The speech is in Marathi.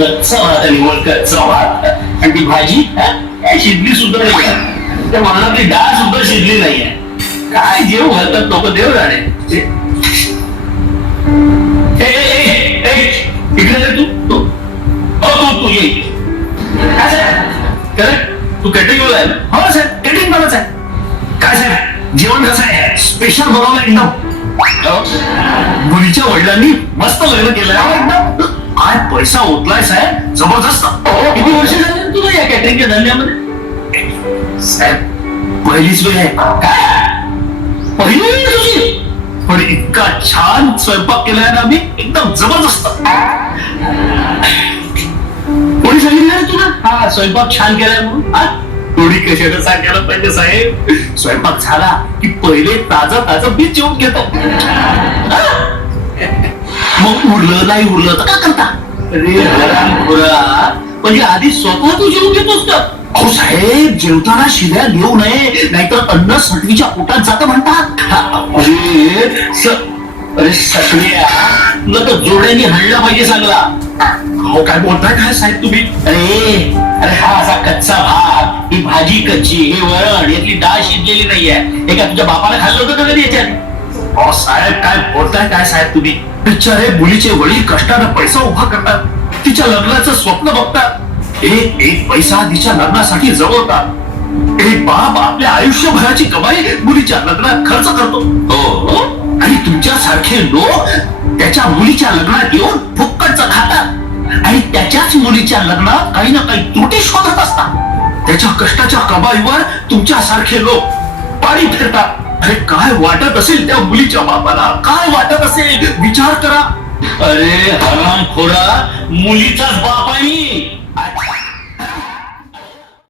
गच्चा भात आणि वर कच्चा भात आणि ती भाजी काय शिजली सुद्धा नाही आहे. त्या वाहनातली डाळ सुद्धा शिजली नाहीये. काय जेव घालतात लोक देव जाणे. इकडे तू तू. हो तू तू ये. काय तू कॅटरिंग आहे ना? हो सर कॅटरिंग बनवच आहे. काय साहेब? जेवण कसं आहे? स्पेशल बनवलं एकदम. हो? मुलीच्या वडिलांनी मस्त लग्न केलं हो, पैसा ओतलाय साहेब जबरदस्त. किती वर्ष झाली तुला या कॅटरिंगच्या धंद्यामध्ये? साहेब पहिलीच वेळ आहे. काय? पहिली वेळ आहे तुझी? पण इतका छान स्वयंपाक केलाय ना मी एकदम जबरदस्त. कोणी सांगितलं रे तुला? हा स्वयंपाक छान केलाय म्हणून. हा? कोणी कशाला सांगायला पाहिजे साहेब? स्वयंपाक झाला की पहिले ताजं ताजं बीच जेवून घेतो? मग उरलं नाही उरलं तर काय करता? म्हणजे आधी स्वतः तू जेवून घेतोस का अहो साहेब जेवताना शिव्या देऊ नये. नाहीतर अन्न सटवीच्या पोटात जातं म्हणतात. हा, अरे स- अरे सटव्या तुला तर जोड्याने हाणला पाहिजे चांगला अहो काय बोलताय काय साहेब तुम्ही? अरे अरे हा असा कच्चा भात. ही भाजी कच्ची हे वरण. यातली डाळ शिजलेली नाहीये. हे काय तुझ्या बापाला खाल्लं होतं का कधी याच्यात? अहो साहेब काय बोलताय काय साहेब तुम्ही? बिचारे मुलीचे वडील कष्टानं पैसा उभा करतात. तिच्या लग्नाचं स्वप्न बघतात. एक एक पैसा तिच्या लग्नासाठी जवळतात एक बाप आपल्या आयुष्यभराची कमाई मुलीच्या लग्नात खर्च करतो. हो. आणि तुमच्यासारखे लोक त्याच्या मुलीच्या लग्नात येऊन फुक्कडचं खातात. आणि त्याच्याच मुलीच्या लग्नात काही ना काही त्रुटी शोधत असतात. त्याच्या कष्टाच्या कमाईवर तुमच्यासारखे लोक पाणी फिरतात. अरे काय वाटत असेल त्या मुलीच्या बापाला? काय वाटत असेल? विचार करा. अरे हराम खोरा मुलीचाच बाप आहे.